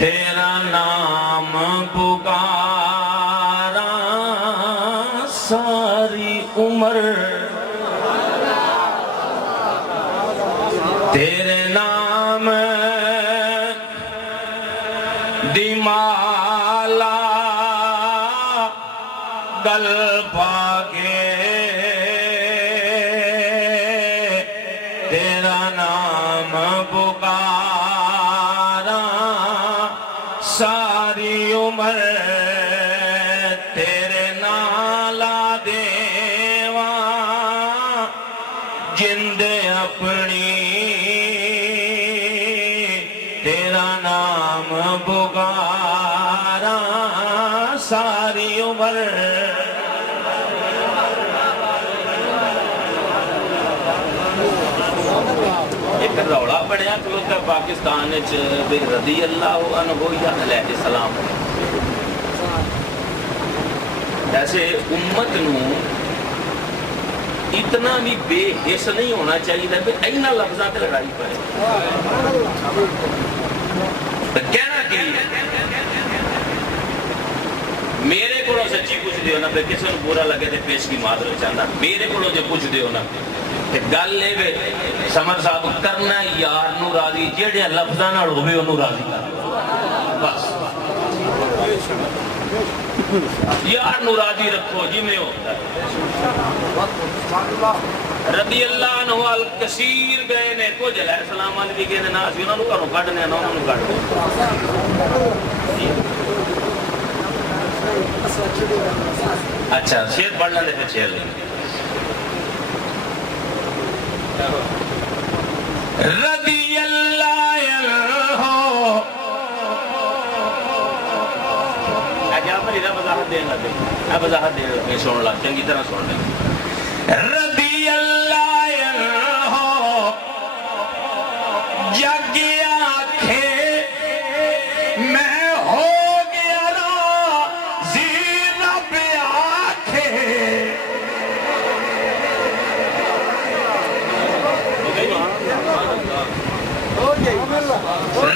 تیرا نام پکارا ساری عمر، تیرے نام دی مالا گل پاکے، تیرا نام پکارا ساری عمر، تیرے نالا دیواں جند اپنی، تیرا نام پکارا ساری عمر۔ ایک روڑا پڑیا کلوکا پاکستان رضی اللہ عنہ یا علیہ السلام، ایسے امت نو اتنا بھی بے حس نہیں ہونا چاہیے کہ اینا لفظات لڑائی پڑے۔ کہنا کہ میرے کو سچی پوچھ دیو نا، پھر کسی نے برا لگے تو پیش کی معذرت چاہتا، میرے کو جو پوچھ دیو نا گل لے وے سمر صاحب کرنا یار نو راضی، جیڑے لفظاں نال ہوے اونوں راضی کر بس، یار نو راضی رکھو جی میں ہوتا ہے۔ رضی اللہ عنہ الکثیر گئے نے کچھ علیہ السلام علیہ بھی گئے نے ناس بھی انہوں نے گھروں کھڑنے انہوں نے کھڑنے۔ اچھا شیر پڑھنا دے پھر شیر لیں۔ رضی اللہ عنہ اجا پر ادھا وضاحت دینا دے، اب وضاحت دینا دے سن لا چنگی طرح سن لیں۔ رضی اللہ عنہ جگ آنکھے میں ہو گیا راضی رب آنکھے،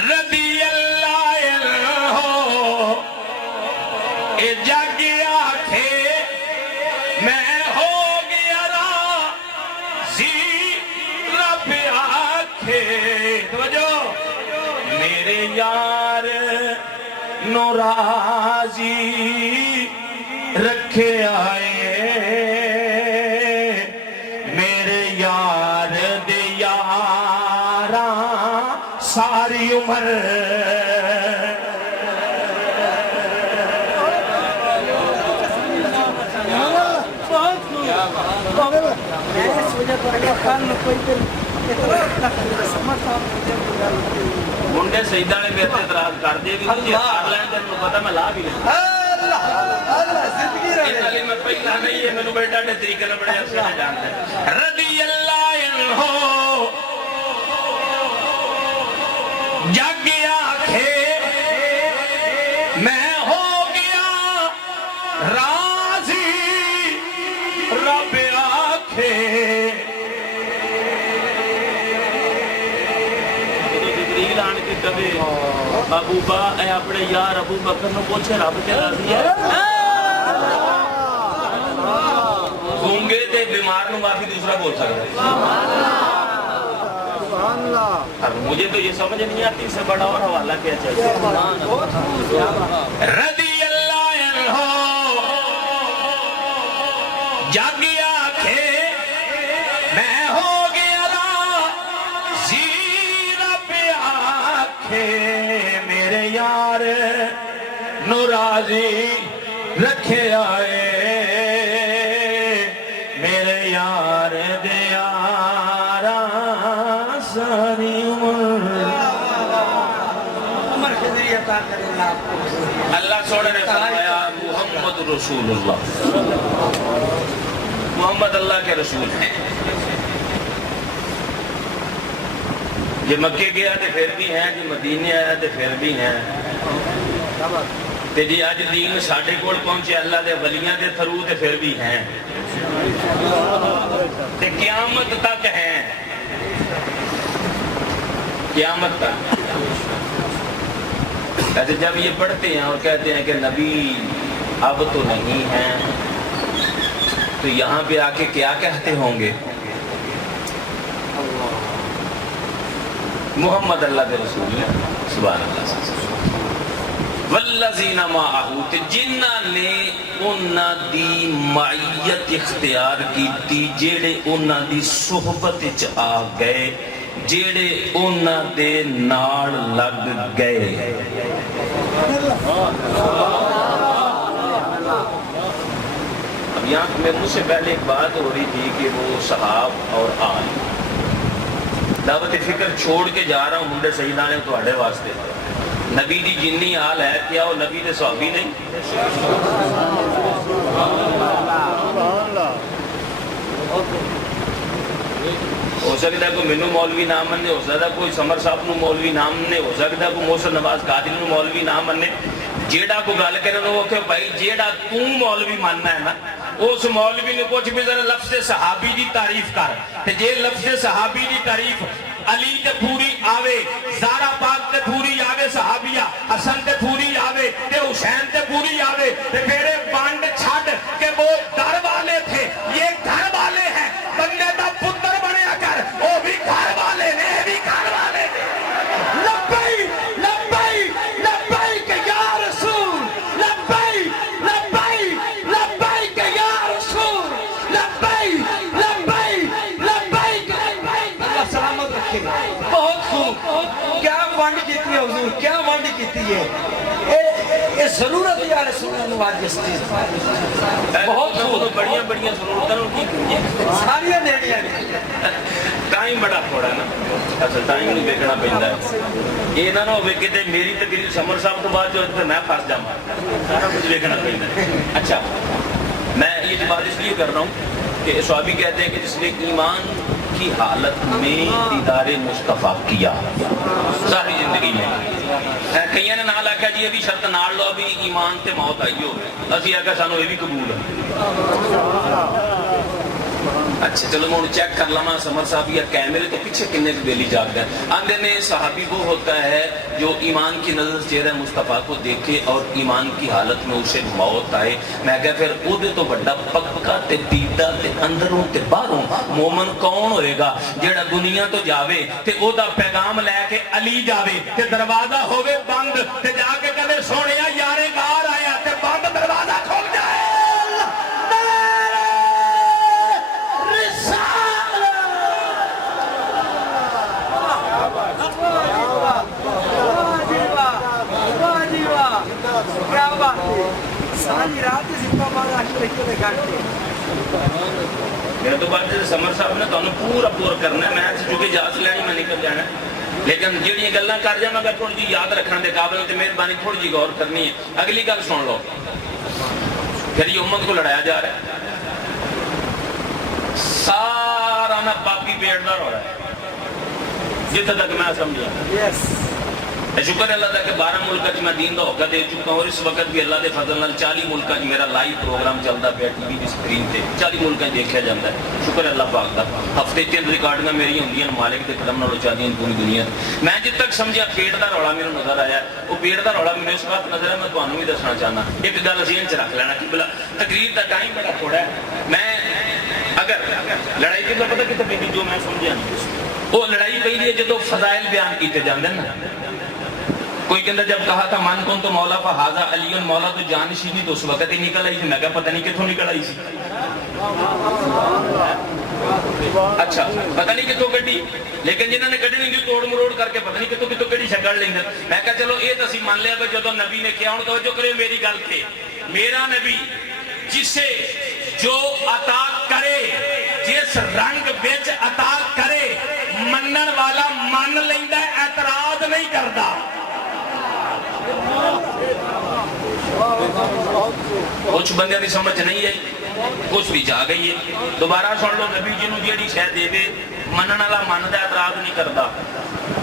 رضی اللہ عنہ جگ آنکھے میں ہو گیا راضی رب آنکھے، توجہ میرے یار نو راضی رکھے آئے، میرے یار دے یاراں ساری عمر، منڈے سیدہ نے میرے اعتراض کر دے بھی مجھے ہار لائن جب میں پتا میں لا بھی لیں اتنے میں پہلا نہیں ہے، میں نے بیٹا نے طریقے نے بڑے اچھے نے جانتے ہیں۔ رضی اللہ عنہ جگ آنکھے میں ہو گیا راضی رب آنکھے، جبریل آن کے کبھی ابو با اے اپنے یار ابو بکر نے پوچھے رب کے راضی ہے؟ گونگے تے بیمار نو معافی دوسرا بول سکتا ہے۔ اب مجھے تو یہ سمجھ نہیں آتی اس سے بڑا اور حوالہ کیا چاہیے۔ رضی اللہ عنہ جگ آنکھے میں ہو گیا راضی رب آنکھے، میرے یار نو راضی رکھے آئے، میرے یار دے یاراں ساری عمر۔ اللہ سوڑے نے فرمایا محمد رسول اللہ، محمد اللہ کے رسول ہیں۔ یہ مکے گیا تو پھر بھی ہیں، جو مدینے آیا تو پھر بھی ہیں۔ جی آج دین ساڑھے کوڑ پہنچے اللہ دے ولیاں دے تھرو تے پھر بھی ہیں، تے قیامت تک ہیں، قیامت تک۔ ایسے جب یہ پڑھتے ہیں اور کہتے ہیں کہ نبی اب تو نہیں ہیں، تو یہاں پہ آ کے کیا کہتے ہوں گے؟ محمد اللہ کے رسول ہے، سبحان اللہ۔ والذین معہ، جنہاں نے انہاں دی معیت اختیار کی تھی، جیڑے انہاں دی صحبت وچ آ گئے، جیڑے انہاں دے نال لگ گئے۔ اب یہاں مجھ سے پہلے ایک بات ہو رہی تھی کہ وہ صحاب اور آل، دعوت فکر چھوڑ کے جا رہا ہوں منڈے سیدہ نے تواڈے واسطے۔ نبی دی جنی حال ہے، کیا وہ نبی دے صحابی نہیں؟ ہو سکتا ہے کوئی مینوں مولوی نہ مننے، ہو سکتا ہے کوئی سمر صاحب نو مولوی نہ مننے، ہو سکتا ہے کوئی محسن نواز قادری نو مولوی نہ مننے۔ جیڑا کو گل کرن وہ کہ بھائی جیڑا تو مولوی ماننا ہے نا، اس مولوی نے کچھ بھی ذرا لفظ صحابی دی تعریف کر، تے جے لفظ صحابی دی تعریف علی تے پوری آوے، زارا پاک تے پوری آوے، صحابیہ حسن تے پوری آوے، تے حسین تے پوری آوے، تے پھر بانڈ چھڈ کہ وہ گھر والے تھے، یہ گھر والے ہیں، بندے دا پتر بنیا کر، وہ بھی گھر والے نے، یہ بھی گھر والے نے۔ لبیک لبیک لبیک یا رسول، لبیک لبیک لبیک یا رسول، لبیک لبیک لبیک۔ اللہ سلامت رکھے۔ بہت خوب، کیا وانڈ کیتی ہے حضور، کیا وانڈ کیتی ہے، یہ ضرورت یا رسول نواز جس چیز بہت خوب، بڑیاں بڑیاں ضرورتوں کی ساریاں نیڑیاں نے۔ ٹائم بڑا تھوڑا ہے نا، اصل ٹائم نہیں دیکھنا پہنتا ہے، یہ نہ ہوئے کہ میری تقریر سمر صاحب تو بعد جو ہے میں پھنس جاؤں، سارا کچھ دیکھنا پہنتا ہے۔ اچھا، میں یہ بات اس لیے کر رہا ہوں کہ صحابی کہتے ہیں کہ جس نے ایمان کی حالت میں دیدار مصطفیٰ کیا ساری زندگی میں، کئی نے نال آکھا جی یہ بھی شرط نال لو بھی ایمان تے موت آئی ہو، اسی آکھا سانو یہ بھی قبول ہے۔ اچھا چلو میں چیک کر لما سمر صاحب یا کیمرے تو پیچھے کنے کی بیلی جاگ گئے۔ آندے میں صحابی وہ ہوتا ہے جو ایمان کی نظر چہرہ مصطفیٰ کو دیکھے اور ایمان کی حالت میں اسے موت آئے۔ میں کہا پھر او دے تو بڑا پکا تے پیدا تے اندروں تے باہروں مومن کون ہوئے گا جیڑا دنیا تو جاوے تے او دا پیغام لے کے علی جاوے تے دروازہ ہوئے بند تے جا کے کدے سونیا یارے گار آیا تے بند دروازہ کھول جائے۔ میرے تو بعد سمر صاحب نے تمہیں پورا پورا کرنا ہے، میں چونکہ اجازت لینی میں نکل جانا ہے، لیکن جہاں گلاں کر جا میں تھوڑی جی یاد رکھنے کے قابل تو مہربانی تھوڑی جی غور کرنی ہے۔ اگلی گل سن لو، پھر یہ امت کو لڑایا جا رہا ہے، سارا نا پاپی بیڑدار ہو رہا ہے جتنے تک میں سمجھا۔ شکر اللہ دا کہ 12 ملکہ میں دین دا ہوکا دے چکا ہوں، اور اس وقت بھی اللہ دے فضل نال 40 ملکہ میرا لائیو پروگرام چلتا پیا ٹی وی دی سکرین تے 40 ملکہ دیکھا جاتا ہے، شکر اللہ پاک دا۔ ہفتے 3 ریکارڈنگاں میری ہوندیاں مالک دے قدم نال چاہدیاں پوری دنیا۔ میں جت تک سمجھا پیٹ دا روڑا میرے نظر آیا، وہ پیٹ دا روڑا میرے اس وقت نظر ہے، میں تمہیں بھی دسنا چاہنا ایک گل ذہن چ رکھ لینا کہ بلا تقریر دا ٹائم بڑا تھوڑا ہے۔ میں اگر لڑائی کے پتہ کتنے پہ جو میں سمجھا وہ لڑائی پہ ہے جدو فضائل بیان کیتے جاندے نا، کوئی کہندہ جب کہا تھا من کن تو مولا فہذا علی مولا تو جانشینی تو اس وقت ہی نکل آئی تھی، میں کہا پتہ نہیں کتوں نکل آئی سی، اچھا پتہ نہیں کتوں کٹی، لیکن جنہوں نے کٹی نہیں توڑ مروڑ کر کے پتہ نہیں کتوں کتوں کٹی شکل لیں گے۔ میں کہا چلو یہ تو اسی مان لیا کہ جدو نبی نے کیا ہوں توجہ کرے میری گل تھے، میرا نبی جسے جو عطا کرے جس رنگ بچ عطا کرے منن والا من لیندا اعتراض نہیں کردا۔ کچھ بندے کی سمجھ نہیں آئی، کچھ بھی جا گئی ہے۔ دوبارہ سن لو، نبی جی نو جیڑی شے دے دے منن والا من دا اعتراض نہیں کردا۔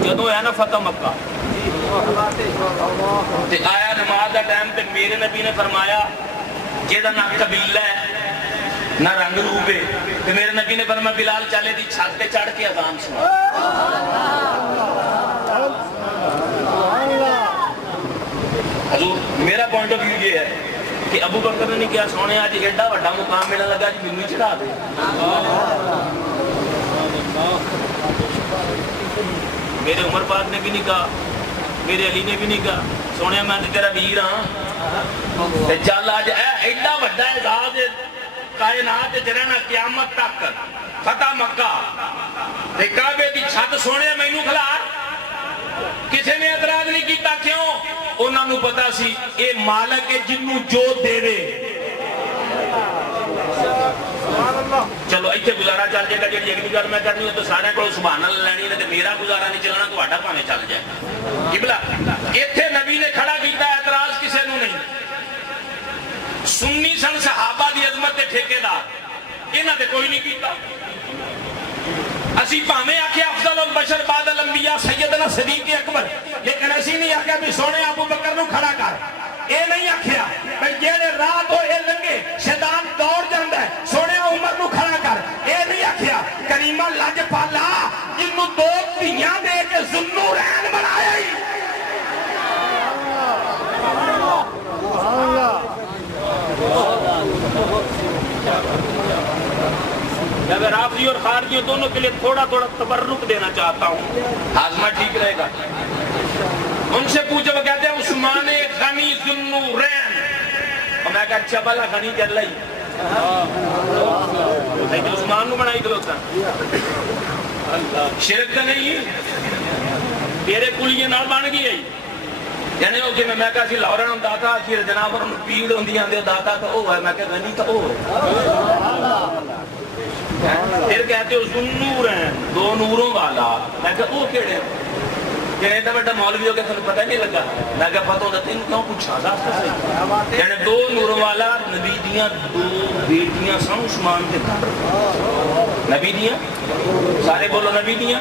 جدوں ہے نا فتح مکہ تے آیا نماز دا ٹائم تے میرے نبی نے فرمایا جیڑا نہ قبیلہ ہے نہ رنگ روپ ہے، تے میرے نبی نے فرمایا بلال چالے دی چھت تے چڑھ کے اذان سنا۔ کہ ابو بکر نے کیا سونے آج ایڈا بڑا مقام ملنے لگا جی مینوں چڑھا دے. میرے عمر پاک نے بھی نہیں کہا, میرے علی نے بھی نہیں کہا سونے میں تیرا ویر ہاں چل آج ایڈا بڑا اعزاز کائنات وچ رہنا قیامت تک فتح مکہ تے کعبے دی چھت سونے مینوں کھلار. کسی نے اعتراض نہیں کیتا. کیوں؟ انہوں نے پتا سی اے مالک ہے جنوں جو دے دے. چلو ایتھے گزارا چل جائے گا. جی اگلی گل میں کرنی ہے تو سارے کو سبحان اللہ لینی ہے, میرا گزارا نہیں چلنا, تہاڈا بھاویں چل جائے. قبلہ ایتھے نبی نے کھڑا کیتا, اعتراض کسے نوں نہیں. سنی سن صحابہ دی عظمت تے ٹھیکیدار, انہاں تے کوئی نہیں کیتا. اسی پاویں آکھیا افضل البشر بعد الانبیاء سیدنا صدیق اکبر, لیکن اسی نہیں آکھیا بھی سونے ابو بکر نوں کھڑا کر. اے نہیں آکھیا بھئی جیڑے راہ تو اے لنگے شیطان دوڑ جاندا ہے سونے عمر نوں کھڑا کر. اے نہیں آکھیا کریمہ لج پالا جنوں دو دھیاں دے کے ذوالنورین بنایا ہی. میں رافضی اور خارجی دونوں کے لیے تھوڑا تھوڑا تبرک دینا چاہتا ہوں, ہاضمہ ٹھیک رہے گا. ان سے پوچھے, وہ کہتے ہیں عثمان غنی ذوالنورین, اور میں کہا اچھا بھلا غنی چل رہی عثمان نو بنائی کھلوتا. شرک تو نہیں تیرے کلیے نال بن گئی ہے یعنی وہ کہ میں کہا سی لورن ہوں داتا آخر جناب اور پیڑ ہوں دیا دے داتا تو وہ ہے. میں کہا غنی تو وہ ہے. پھر کہتے ہو ذوالنور ہیں دو نوروں والا. میں کہا وہ کیڑے کہ ایڈا بڑا مولوی ہو کے تھانوں پتہ نہیں لگا. میں کہا پتہ ہوتا تینوں کیوں پوچھا تھا. یعنی دو نوروں والا نبی دیاں دو بیٹیاں سن عثمان کے گھر. نبی دیاں سارے بولو نبی دیاں.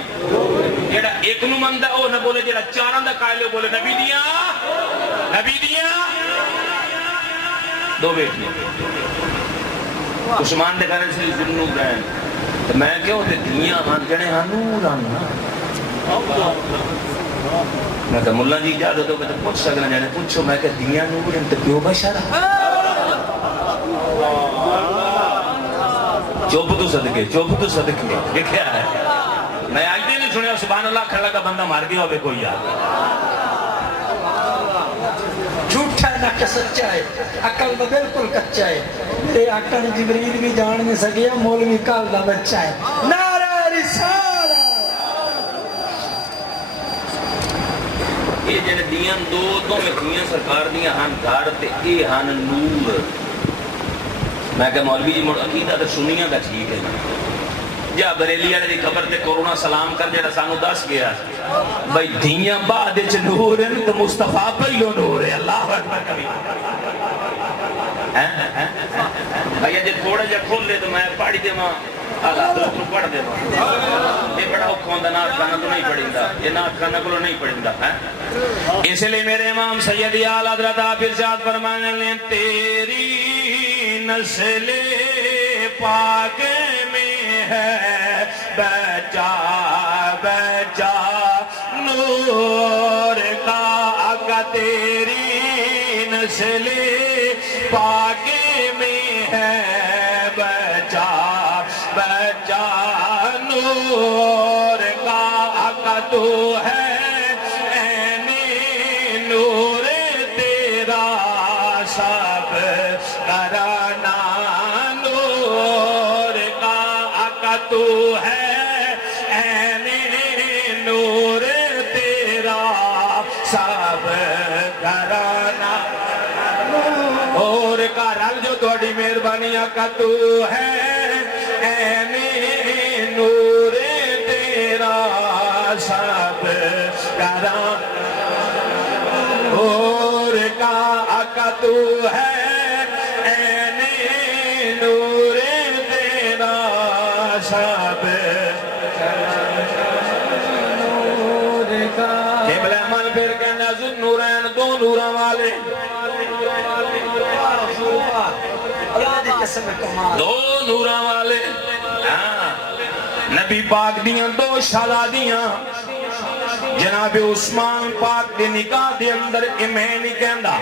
جیڑا ایک نو مندا او نہ بولے, جیڑا چاراں دا قائل بولے نبی دیاں. نبی دیاں دو بیٹیاں عثمان دے گھر سے ذوالنورین. تو میں کہو تے دیاں ہن جڑے ہن نور ہن. میں کہا ملا جی اجازت ہو تو پوچھ سکنا جانے پوچھو. میں کہا دیاں نور ہیں تو کیوں بشر چوپ تو صدقے یہ کیا ہے. میں آج دے نہیں سنیا سبحان اللہ کھڑا کا بندہ مار گیا ہوئے کوئی یار. جھوٹا نہ کہ سچا ہے, عقل میں بالکل کچا ہے. میرے آقا نے جبریل بھی جان نہیں سکیا مولوی کال دا بچہ ہے. نعرہ رسالہ. یہ جنہیں دیاں دو میں دیاں سرکار دیاں ہن گھر تے اے ہن نور. میں کہ مولوی جی مڑ عقیدہ تے سنیاں دا ٹھیک ہے جا بریلی والے دی خبر تے کورونا سلام کر جڑا سانو دس گیا بھائی دیاں بعد وچ نور ہیں تو مصطفیٰ پہلو نور ہے. اللہ اکبر کبھی بھائی جے تھوڑا جا کھول لے تو میں پڑھ دیواں حضرت نو پڑھ دیواں. یہ بڑا اوکھا ہوندا نات خانہ تو نہیں پڑھیندا, یہ نات خانہ کولو نہیں پڑھیندا. اس لیے میرے امام سید اعلی حضرت آپ ارشاد فرمانے لیں تیری نسل پاک میں ہے بچا بچا نور کا آقا. تیری نسل پاک میں ہے بچا بچا نور کا آقا. تو ہے نور تیرا سب کرانا نور کا آقا. تو ہے نور تیرا سب کرانا اور کا رل جو تھوڑی مہربانی آقا. تو ہے نور تیرا سب کرانا اور کا آقا. تو ہے نور تیرا سب نور کا. قبلہ عمل پھر کہنا ذوالنورین دو نوراں والے دو نوراں والے. نبی پاک دیاں دو شہزادیاں جناب عثمان پاک دے نکاح دے اندر میں نہیں کہندا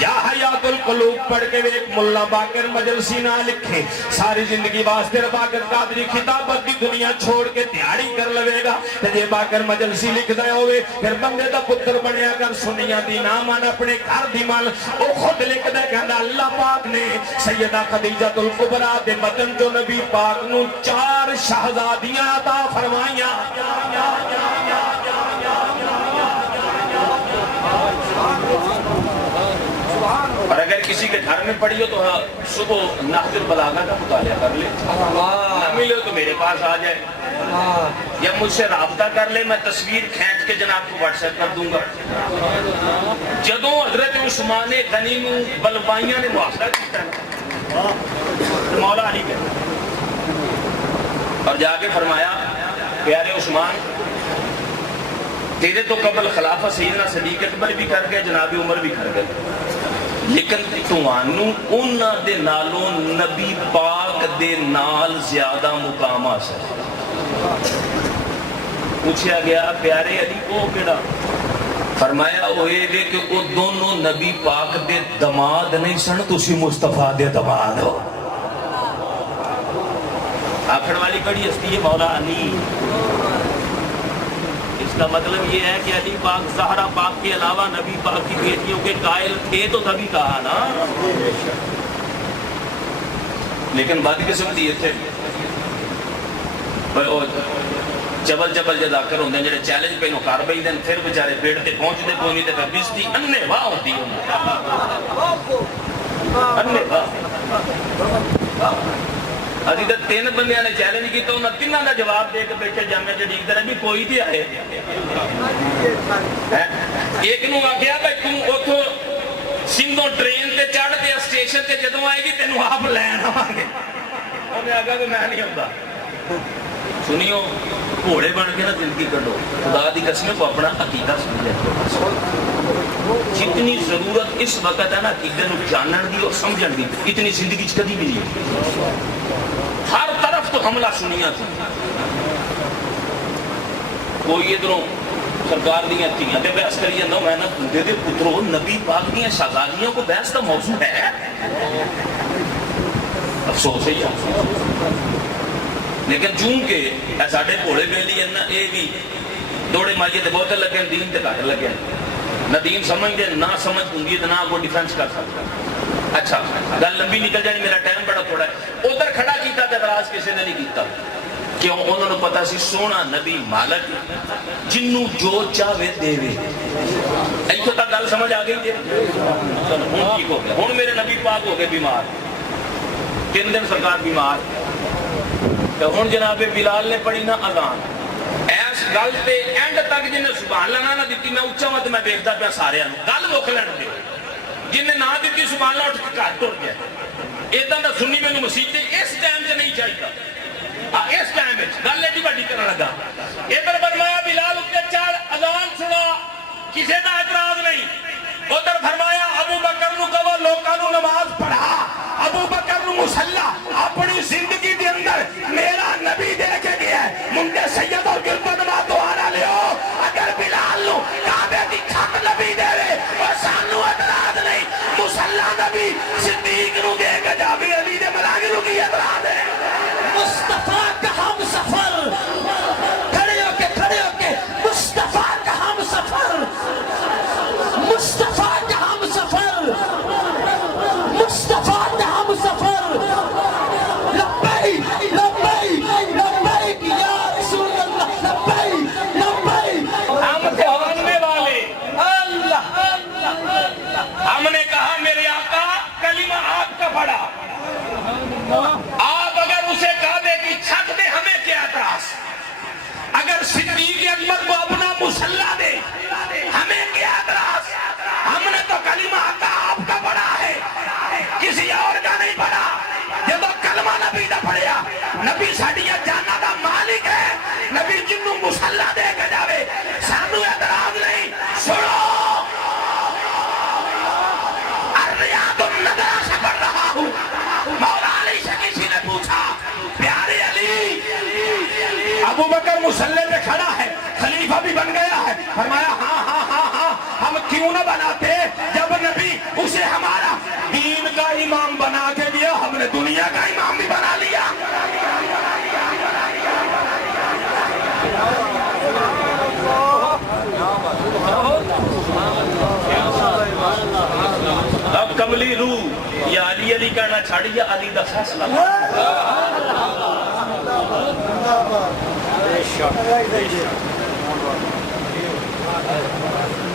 یا حیات القلوب پڑھ کے ایک ملا باقر مجلسی نہ لکھے ساری زندگی واسطے باقر قادری خطابت کی دنیا چھوڑ کے تیاری کر لوے گا تے جے باقر مجلسی لکھ دے ہوئے پھر بندے دا پتر بنیا کر سنیا دی نامان اپنے گھر دی مال او خود لکھ دے کہندا اللہ پاک نے سیدہ خدیجہ الکبریٰ دے بدن جو نبی پاک نو 4 شہزادیاں عطا فرمائیاں. اور اگر کسی کے گھر میں پڑھی ہو تو صبح نحج البلاغہ کا مطالعہ کر لے, نہ ملے تو میرے پاس آ جائے یا مجھ سے رابطہ کر لے, میں تصویر کھینچ کے جناب کو واٹس ایپ کر دوں گا. جدوں حضرت عثمان غنی نو بلوائیاں نے محاصرہ کیا مولا علی کے اور جا کے فرمایا پیارے عثمان تیرے تو قبل خلافہ سیدنا صدیق اکبر بھی کر گئے, جناب عمر بھی کر گئے, لیکن توانو انہاں دے نالوں نبی پاک دے نال زیادہ مقام حاصل. پوچھا گیا پیارے علی کو کیڑا؟ فرمایا ہوئے گے کہ وہ دونوں نبی پاک دے دماد نہیں سن, تسی مصطفیٰ دے دماد ہو. آخر والی بڑی ہستی ہے مولا علی. اس کا مطلب یہ ہے کہ علی پاک زہرا پاک کے علاوہ نبی پاک کی بیٹیوں کے قائل تھے تو تبھی کہا نا, لیکن بد قسمتی تھے جبل جبل جدا کر ہوندے جڑے چیلنج پہ نو کر بیندے پھر بیچارے پیڑ تے پہنچ دے کوئی نہیں تے پھر بستی اننے واہ ہوندی اننے واہ. ابھی تو 3 بندیاں نے چیلنج کیتا, انہاں تیناں دا جواب دے کے بیٹھے جامع جدید کرے بھی کوئی تے آئے. ایک نو آکھیا بھائی تم اوتھوں سندھوں ٹرین تے چڑھ تے اسٹیشن تے جدوں آئے گی تینوں آپ لین آواں گے. انہیں آکھا کہ میں نہیں ہوندا. سنیو گھوڑے بن کے نا زندگی کڈو, خدا دی قسم کو اپنا عقیدہ سمجھے. جتنی ضرورت اس وقت ہے نا عقیدے نو جانن دی اور سمجھن دی, اتنی زندگی چ کبھی بھی نہیں. ہر طرف تو حملہ سنیا تھی. کوئی ادھروں سرکار دیاں تھیاں تے بحث کری جاندا, میں نہ بندے دے پترو نبی پاک دیاں شہزادیاں کو بحث کا موضوع ہے. افسوس ہے لیکن چونکہ ساڈے گھوڑے بیلی ہیں نا, یہ بھی دوڑے مائیے تے بہت لگے, دین تے گھٹ لگے, نہ دین سمجھ دے نہ سمجھ ہوندی تے نہ وہ ڈیفینس کر سکتا. اچھا گل لمبی نکل جانی, میرا ٹائم بڑا تھوڑا ہے. ادھر کھڑا کیتا تے اعتراض کسی نے نہیں کیتا, کیوں انہوں نے پتا سی سونا نبی مالک جنوں جو چاہے دے وے. ایتھوں تک گل سمجھ آ گئی جی. ہن ٹھیک ہو گیا. ہن میرے نبی پاک ہو گئے بیمار, 3 دن سرکار بیمار. تو ہن جناب بلال نے پڑھی نا اذان, ایس گل تے اینڈ تک جن سبحان اللہ نہ دیتی, میں اچھا مت میں دیکھتا پیا سارے گل مک لین دے. جن نے نہ دیتی سبحان اللہ اٹھ کے گھر ٹر گیا. ادھر دا سنی مینوں مسیح اس ٹائم سے نہیں چاہیے, اس ٹائم گل ایڈی وڈی کرن لگا. ادھر فرمایا بلال اٹھ کے چڑھ اذان سنا, کسی دا اعتراض نہیں. ادھر فرمایا ابو بکر نو کہو لوکاں نو نماز پڑھا. ابو بکر نو مصلا اپنی زندگی دے اندر میرا نبی دے کے گیا ہے. منڈے سید اور گربت ما دوارا لیو, اگر بلال نو کعبے دی چھت نبی دے رے اور سانو اعتراض نہیں, مصلا نبی صدیق نو دے کے جاوی علی دے ملانگ نو کی اعتراض ہے. مصطفیٰ کا ہم سفر, کھڑے ہو کے مصطفیٰ کا ہم سفر, مصطفیٰ کا ہم سفر, مصطفیٰ کا ہم سفر. لبیک لبیک لبیک یا رسول اللہ, لبیک لبیک. ہم تھے ماننے والے, اللہ ہم نے کہا میرے آقا کلمہ آپ کا پڑھا, آپ اگر اسے کعبے کی چھت دے ہمیں کیا اعتراض, اگر صدیق اکبر کو اپنا مصلا دے ہمیں کیا اعتراض. ہم نے تو کلمہ آقا آپ کا پڑھا ہے, کسی اور کا نہیں پڑھا. جب کلمہ نبی دا پڑھیا, نبی ساڈیاں جاناں دا مالک ہے, نبی جنوں مصلا دے کے جاوے سانو اعتراض نہیں. سنو الریاض النظر سے پڑھ رہا ہوں. مولا علی سے کسی نے پوچھا پیارے علی, ابو بکر مصلے پہ کھڑا ہے, خلیفہ بھی بن گیا ہے. فرمایا ہاں ہاں ہاں ہاں, ہم کیوں نہ بناتے جب نبی اسے علی کہنا چھاڑی یا علی دا فیصلہ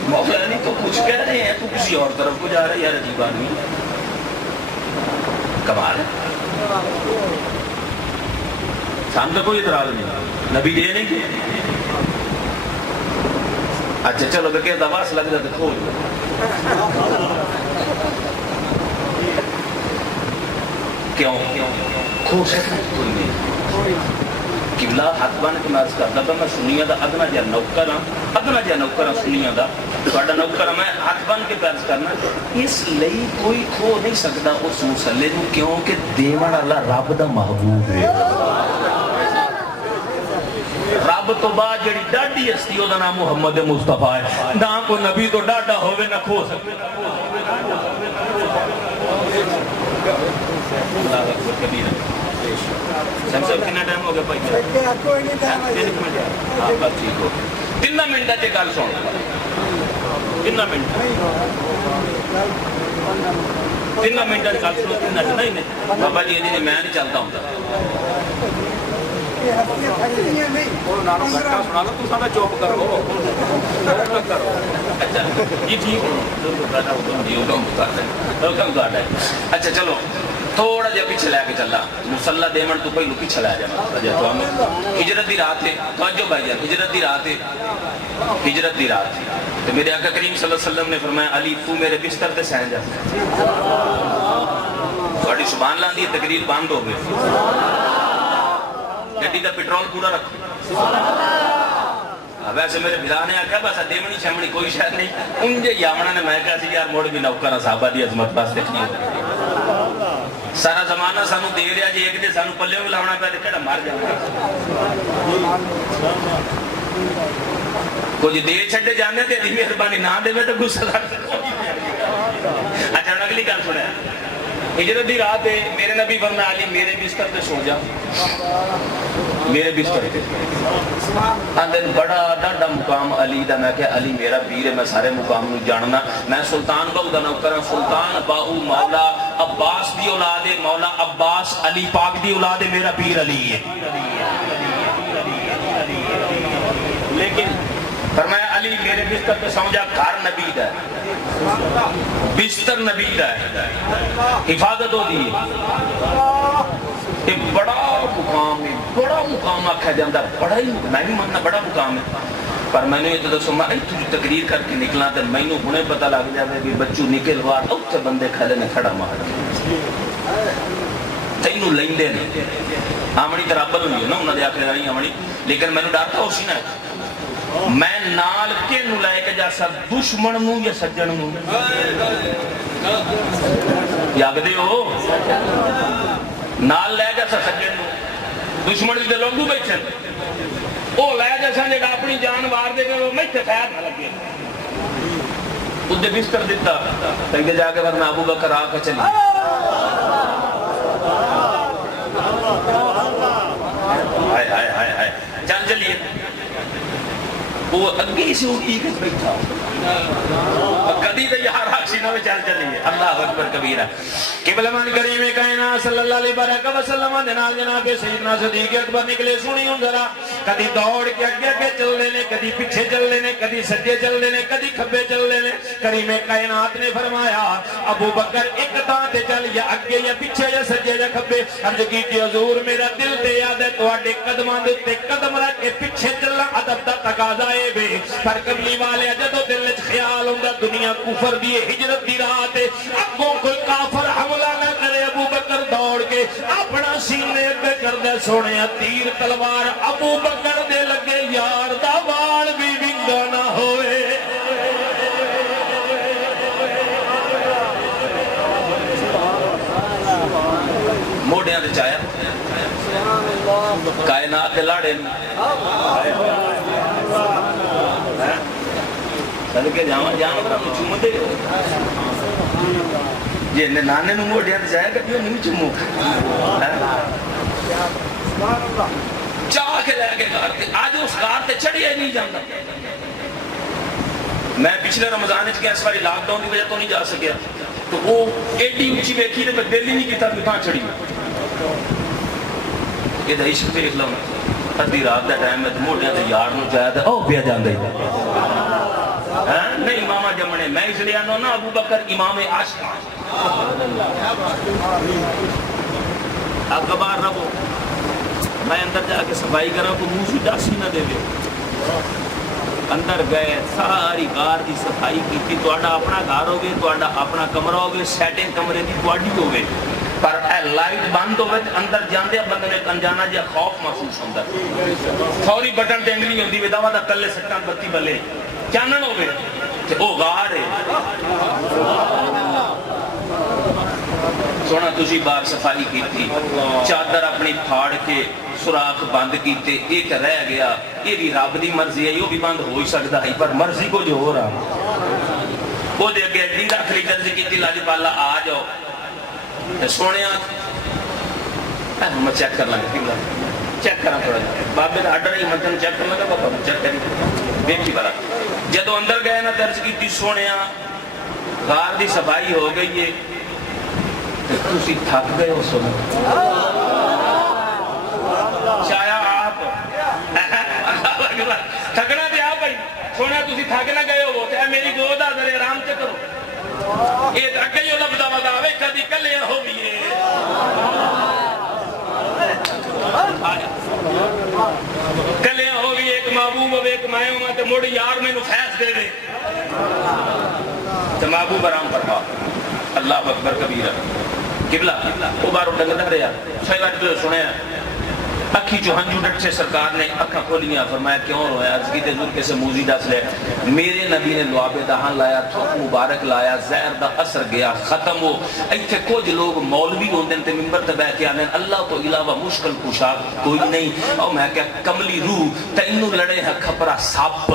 مولانا تو کچھ کہہ رہے ہیں تو کسی اور طرف کو جا رہا ہے. یار عجیب آدمی کمال ہے. سامنے کوئی اعتراض نہیں, نبی یہ نہیں کہ اچھا چلو کہ دواس لگ جاتے کھول کیوں کھو سکتا کوئی نہیں. قبلہ ہاتھ بن کے میں کرتا تھا, میں سنیا دا ادنا جا نوکر ہاں, ادنا جا نوکر ہاں سنیا دا, تھوڑا نوکر ہاں, میں ہاتھ بن کے پیارس کرنا. اس لئی کوئی کھو نہیں سکتا اس مسلے نو, کیونکہ دیوان اللہ رب دا محبوب ہے. رب تو بعد جڑی ڈاڈی ہستی او دا نام محمد مصطفیٰ ہے. نہ کوئی نبی تو ڈاڈا ہوئے نہ کھو سکتے. اللہ اکبر کبیرہ. سمسب کتنا ٹائم ہو گیا بھائی؟ ہاں بس ٹھیک ہو. 3 منٹ ہے گل سن. 3 منٹ 3 منٹ گل سنو. نہیں بابا جی میں نہیں چلتا ہوں. چوپ کرو. اچھا جی ٹھیک ہے. اچھا چلو تھوڑا جہا پیچھے لے کے چلا. مسلح دیمن تو پہلو پیچھے لے جانا. ہجرت دی رات ہے, توجہ بھائی جان, ہجرت دی رات ہے. ہجرت دی رات ہے تو میرے آقا کریم صلی اللہ علیہ وسلم نے فرمایا علی تو میرے بستر تے سہن جا. تھوڑی سبحان اللہ دی تقریر بند ہو گئی. گڈی دا پیٹرول پورا رکھو. ویسے میرے بھرا نے آخیا بس دیمنی شمنی کوئی شاید نہیں. انجے یامنا نے میں کہا سی یار موڑ بھی نوکر صحابہ دی عظمت پاس دیکھنی ہو. سارا زمانہ سانو دے رہا جی, ایک دے سانو پلیوں میں لاؤنا پہ کہڑا مار جانا. کچھ دے چھڑے جانے تے دی مہربانی نہ دے تو غصہ لگتا. اچھا اگلی گل سنا. ہجرت دی رات ہے, میرے نبی فرمایا علی میرے بستر تے سو جا. میرے بستر تے اندر بڑا ڈاڈا مقام علی دا. میں کہ علی میرا پیر ہے, میں سارے مقام نو جاننا. میں سلطان باؤ دا نوکر ہوں. سلطان باؤ مولا عباس دی اولاد ہے. مولا عباس علی پاک دی اولاد ہے. میرا پیر علی ہے. لیکن فرمایا علی میرے بستر پہ سو جا. گھر نبی دا ہے, بستر نبی دا ہے, حفاظت ہو دی. ایک بڑا مقام ہے, بڑا مقام آکھا جاندہ. بڑا ہی میں بھی ماننا بڑا مقام ہے. پر میں نے یہ تو دسو, میں تجھے تقریر کر کے نکلا تو میں نے ہنے پتہ لگ جائے کہ بچوں نکل وار اوتے بندے کھلے نے کھڑا مار تینوں لیندے نے. آمنی ترابل ہوئی ہے نا انہوں نے آخر نہیں آمنی. لیکن میں نے ڈر تھا اسی نہ میں نال کے نو لائے کہ جا سر دشمن نو یا سجن نو یاد دے ہو نال لے جا سر سجن نو. دشمن دے لوگوں بیٹھے وہ لے جا سر جڑا اپنی جان وار دے گئے وہ میتھے خیر نہ لگے. ادھے بستر دیتا تنگے جا کے ورنہ ابو بکر آ کے چلی. ہائے ہائے ہائے ہائے چل چلیے. وہ اگے سے اٹھی کے بیٹھا کدی تو یار حقسی نہ چل چلیے. اللہ اکبر کبیرہ. قبلہ من کریم کائنات صلی اللہ علیہ وسلم جناب سیدنا صدیق اکبر نکلے. سنی ہوں ذرا, کدی دوڑ کے اگے چل لینے, کدی پیچھے چل لینے, کدی سجے چل لینے, کدی کھبے چل لینے. کریم کائنات نے فرمایا ابو بکر ایک تاں تے چل, یا اگے یا پیچھے یا سجے یا کھبے. عرض کیتی حضور میرا دل تے یاد ہے تواڈے قدماں دے تے قدم رکھ کے پیچھے چلنا ادب دا تقاضا ہے وے. پر کملی والے جدوں دل وچ خیال ہوندا دنیا کفر دی ہجرت دی رات ہے, اگوں کوئی کافر حملہ نہ کرے, ابو بکر دوڑ کے اپنا سینے پہ کردے سونے تیر تلوار ابو بکر دے لگے یار دا وال بھی ونگا نہ ہوئے. موڑیاں دے چایا کائنات دے لاڑے صدقے جاواں جاواں چومدے جی نانے نو موڑیاں تے جایا کہ نہیں چومو چاہ کے لے کے گھر تے آج اس گھر تے چڑھیا نہیں جاندا. میں پچھلے رمضان وچ اس واری لاک ڈاؤن دی وجہ تو نہیں جا سکیا. تو وہ ایڈی اونچی ویکھی تے میں دل ہی نہیں کیتا کہ کہاں چڑھی یہ عشق دیکھ لو ادھی رات کا ٹائم ہے موڈیاں تے یار نو جایا تے او پیا جاندا نہیں امام جمنے میں اس لیے آنا نا ابو بکر امام عاشق آپ کبار رہو میں اندر جا کے صفائی کرا تو منہ سے ڈاسی نہ دے دے اندر گئے ساری غار کی صفائی کی تھی تو اپنا گھر ہوگی تو اپنا کمرہ ہوگی سیٹنگ کمرے کی تواڈی ہوگی پر اے لائٹ بند ہوئے اندر جاندے بندے نے انجانا جا خوف محسوس ہوتا فوری بٹن تے انگلی ہوندی وے دوا دا تلے سٹاں بتی بلے چانن ہوئے تے او غار ہے سونا تسی بار صفائی کی تھی چادر اپنی پھاڑ کے سوراخ بند کیتے ایک رہ گیا یہ بھی رب دی مرضی ہے یہ بھی بند ہو ہی سکتا ہے پر مرضی کو جو ہو رہا وہ دے گیا جی رکھ لی درج کی لاج پالا آ جاؤ سونے میں چیک کر لگا چیک کرا تھوڑا جا بابے کا آڈر ہی مطلب چیک کر لگا بابا چیک کری دیکھی بڑا جدو اندر گئے نا درج کی سونے غار دی صفائی ہو گئی ہے تسی تھک گئے ہو سو شایا آپ تھکنا دے آپ بھائی سونا تسی تھک نہ گئے ہو میری گود آدھر آرام سے کرو یہ اگے ہی لفظ ودا وے کدی کلیاں ہو گئی کلیاں ہو گئی ایک محبوب ہوئے ایک مائیں ہوئے تو موڑی یار میں نو فیض دے دے تو محبوب آرام فرما اللہ اکبر کبیرہ قبلہ وہ بارو ڈنگتا رہا صحیح بات جو سنے اکھی جو ہنجو ڈٹ سے سرکار نے اکھا کھولیاں فرمایا کیوں رویا عرض کی تیزور کیسے موزی ڈس لے میرے نبی نے لعاب دہان لایا تھوک مبارک لایا زہر دا اثر گیا ختم ہو ایتھے کچھ لوگ مولوی ہوندے تے منبر تے بیٹھ کے آنے اللہ تو علاوہ مشکل کشا کوئی نہیں او میں کہ کملی روح تینوں لڑے ہے کھپرا سپ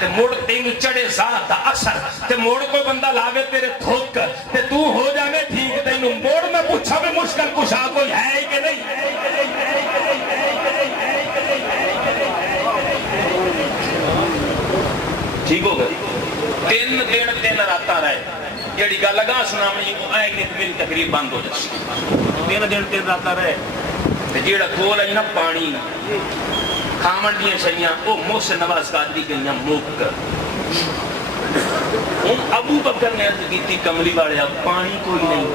تے موڑ تینوں چڑے ذات دا اثر تے موڑ کوئی بندہ لاوے تیرے تھوک تے تو ہو جاوے ٹھیک تینوں موڑ میں پوچھا بھی مشکل کشا کوئی ہے کہ نہیں ٹھیک ہو گئی تین دن تین راتاں رہے جیڑی گل لگا سنا آئے گی میری تقریب بند ہو جائے تین دن تین راتاں رہے تے جیڑا کول ہے نا پانی کھاون دیاں شیاں او محسن نواز قادری گئیاں موک ہن ابو بکر نے عرض کی تھی کملی والے پانی کوئی نہیں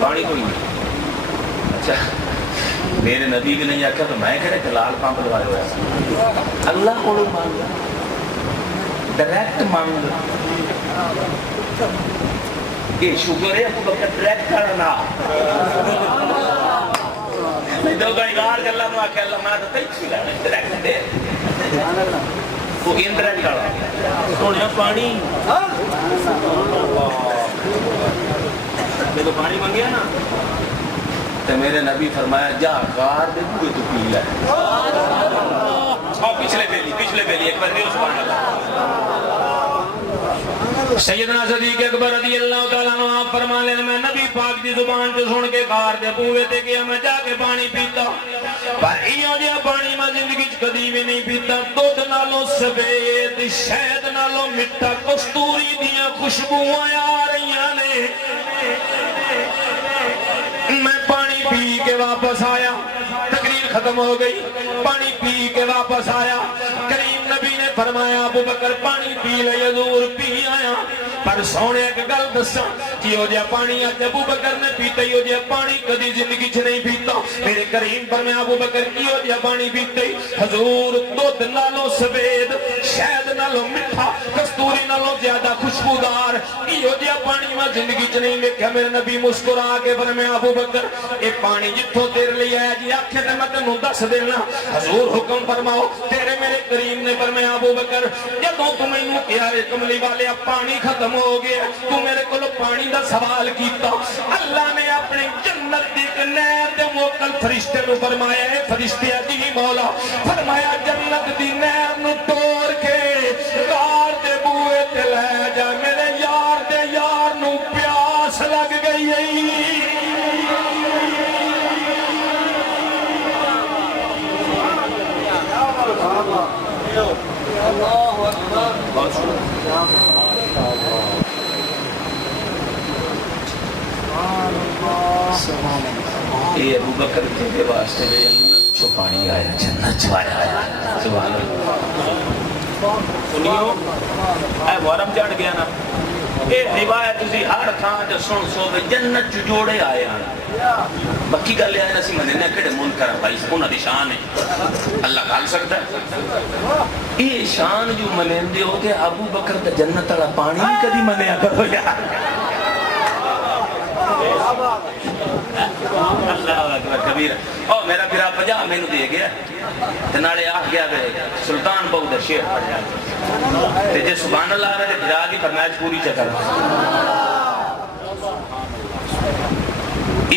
پانی کوئی نہیں اچھا میرے نبی بھی نہیں آکھا تو میں کہنے دلال پمپ لوائے ہوا اللہ کو مانگا ڈائریکٹ مانگا یہ شکر ہے ابو بکر ڈائریکٹ کرنا دو گئی گار کے اللہ مواقع اللہ مانا تو تیچ بھی لانا ڈائریکٹ دے وہ اندرائٹ کرنا سوڑیا پانی میں تو پانی مانگیا نا تو میرے نبی فرمایا جا غار دے بوئے تو پی لائے پچھلے بیلی ایک بار دیو سبحان اللہ سیدنا صدیق اکبر رضی اللہ تعالیٰ عنہ آپ فرما لینے میں نبی پاک دی زبان جو سن کے غار دے بوئے تے گیا میں جا کے پانی پیتا پر ایوں جیا پانی میں زندگی کدی بھی نہیں پیتا دودھ نالوں سفید شہد نالوں مٹھا کستوری دیا خوشبوئیں آ رہی نے میں پانی پی کے واپس آیا تقریر ختم ہو گئی پانی پی کے واپس آیا کریم نبی نے فرمایا ابو بکر پانی پی لے حضور پی آیا پر سونے ایک گل دساں کہ ہو جا پانی اج ابو بکر نے پیتا ہی ہو جا پانی کدی زندگی چ نہیں پیتا میرے کریم فرمایا ابو بکر کی ہو جا پانی پیتا ہی حضور دودھ نالوں سفید شہد نالوں میٹھا کستوری نالوں زیادہ خوشبودار کی ہو جا پانی میں زندگی چ نہیں ویکھیا میرے نبی مسکرا کے فرمایا ابو بکر اے پانی جتھوں تیرے لیے آیا جی آکھے تے میں تینوں دس دینا حضور حکم فرماؤ تیرے میرے کریم نے فرمایا ابو بکر جدوں تو مینوں کہا اے کملی والے پانی ختم ہو گیا تو میرے کو پانی دا سوال کیتا اللہ نے اپنی جنت دی نہر تے موکل فرشتے نو فرمایا اے فرشتے دی مولا فرمایا جنت دی نہر نو توڑ کے غار دے بوئے تے لے جا میرے یار دے یار نو پیاس لگ گئی اللہ اکبر یہ ابو بکر کے واسطے جنت چھپانی آیا، جنت چھپایا۔ سبحان اللہ۔ سنیو اے محرم چڑھ گیا نا، یہ روایت تسی ہر تھان تے سن سو وے جنت چ جوڑے آئے ہیں۔ بکی گل ہے اسی مننے کہڑے منکر بھائی انہاں دی شان ہے، اللہ گل سکتا ہے۔ یہ شان جو منیندے ہو کہ ابو بکر دا جنت والا پانی بھی کدی منیا کرو یار۔ اللہ اکبر کبیر۔ او میرا پھرا 50 مینوں دے گیا تے نالے آ گیا وے سلطان بہو دا شعر پڑھیا تے جے سبحان اللہ رہے پھرا دی فرمائش پوری چکر۔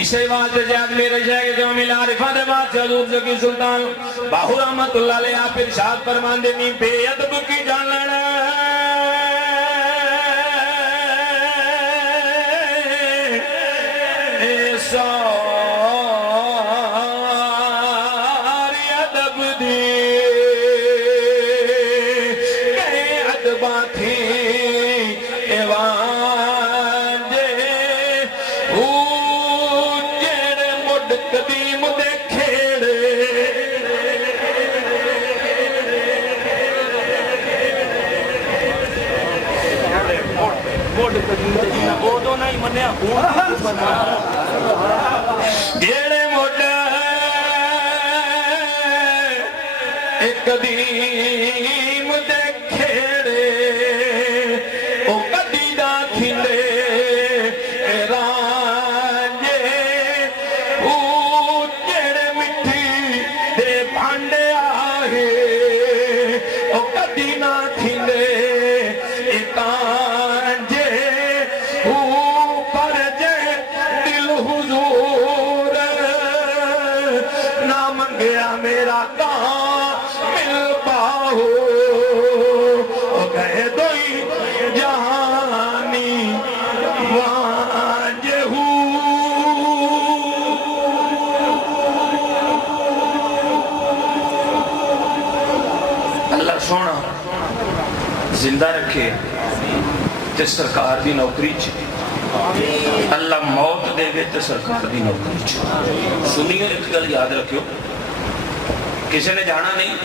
اسے واسطے جہاد میرے شیخ جامع عارفہ دے بات حضور زکی سلطان باہو رحمت اللہ علیہ آپ ارشاد فرماندے نی بے ادب کی جان لینا جیڑے موڈ ایک قدیم دے کھیڑے او کدی دا کھلے رانجے او جیڑے مٹھی دے بھانڈے آہے او کدی نہ کھلے کانجے او پر جے دل حضور نہ منگیا میرا کام مل پاہو گئے دوئی جہانی وانجے اللہ سونا زندہ رکھے تے سرکار دی نوکری چ اللہ موت دے گے تے سرکار دی نوکری چ۔ سنیو ایک گل یاد رکھیو، کسی نے جانا نہیں،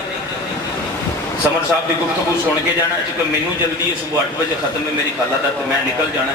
سمر صاحب دی گفتگو سن کے جانا، چونکہ مینوں جلدی ہے صبح 8 بجے ختم ہے میری خالہ دا تے میں نکل جانا۔